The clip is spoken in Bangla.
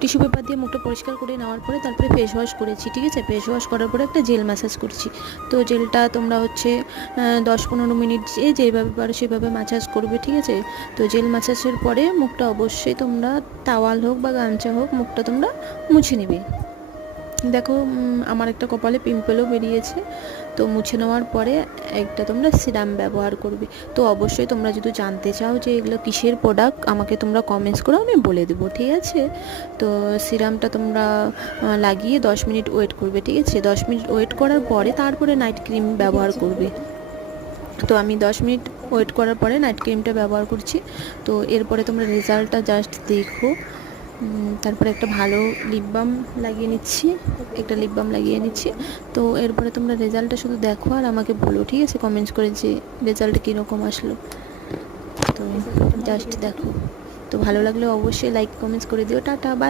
টিস্যু পেপার দিয়ে মুখটা পরিষ্কার করে নেওয়ার পরে তারপরে ফেস ওয়াশ করেছি, ঠিক আছে। ফেস ওয়াশ করার পরে একটা জেল ম্যাসাজ করছি। তো জেলটা তোমরা হচ্ছে 10-15 মিনিট যেভাবে পারো সেভাবে ম্যাসাজ করবে, ঠিক আছে। তো জেল ম্যাসাজের পরে মুখটা অবশ্যই তোমরা টাওয়াল হোক বা গামছা হোক মুখটা তোমরা মুছে নেবে। দেখো আমার একটা কপালে পিম্পলও বেরিয়েছে। তো মুছে নেওয়ার পরে একটা তোমরা সিরাম ব্যবহার করবে। তো অবশ্যই তোমরা যদি জানতে চাও যে এগুলো কিসের প্রোডাক্ট, আমাকে তোমরা কমেন্টস করো, আমি বলে দেবো, ঠিক আছে। তো সিরামটা তোমরা লাগিয়ে 10 মিনিট ওয়েট করবে, ঠিক আছে। 10 মিনিট ওয়েট করার পরে তারপরে নাইট ক্রিম ব্যবহার করবে। তো আমি 10 মিনিট ওয়েট করার পরে নাইট ক্রিমটা ব্যবহার করছি। তো এরপরে তোমরা রেজাল্টটা জাস্ট দেখো। তারপরে একটা ভালো লিপ বাম লাগিয়ে নিচ্ছি, তো এরপরে তোমরা রেজাল্টটা শুধু দেখো আর আমাকে বলো, ঠিক আছে, কমেন্টস করে যে রেজাল্টটা কীরকম আসলো। তো জাস্ট দেখো। তো ভালো লাগলে অবশ্যই লাইক কমেন্টস করে দিও। Tata, by.